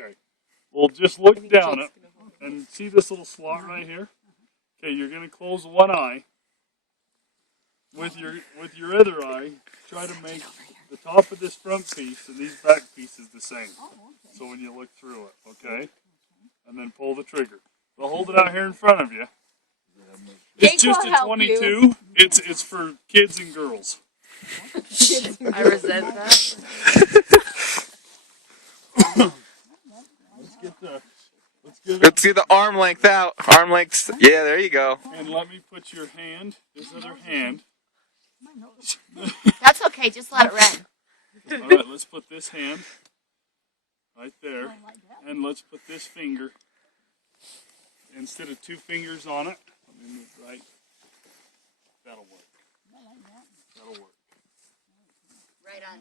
Okay. Well, just look down it and see this little slot right here. Okay, you're gonna close one eye. With your other eye, try to make the top of this front piece and these back pieces the same. So when you look through it, okay? And then pull the trigger. We'll hold it out here in front of you. It's just a 22. It's for kids and girls. I resent that. Let's get the arm length out. Arm length. Yeah, there you go. And let me put your hand, this other hand. That's okay, just let it run. All right, let's put this hand right there. And let's put this finger, instead of two fingers on it, let me move right. That'll work. That'll work. Right on.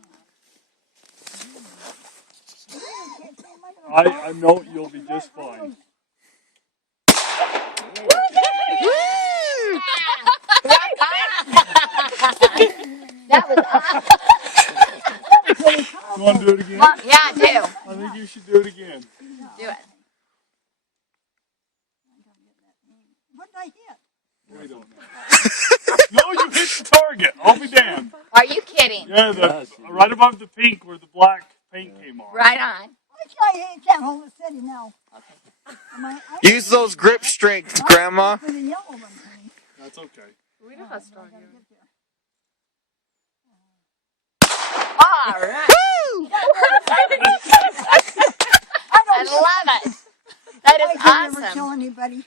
I know you'll be just fine. That was awesome. You want to do it again? Yeah, I do. I think you should do it again. Do it. What did I hit? We don't know. No, you hit the target. I'll be damned. Are you kidding? Yeah, right above the pink where the black paint came off. Right on. I can't hold it steady now. Use those grip strength, Grandma. For the yellow one, honey. That's okay. We know how strong I you gotta get there. are. All right. Woo! I love it. That is I can never awesome. kill anybody.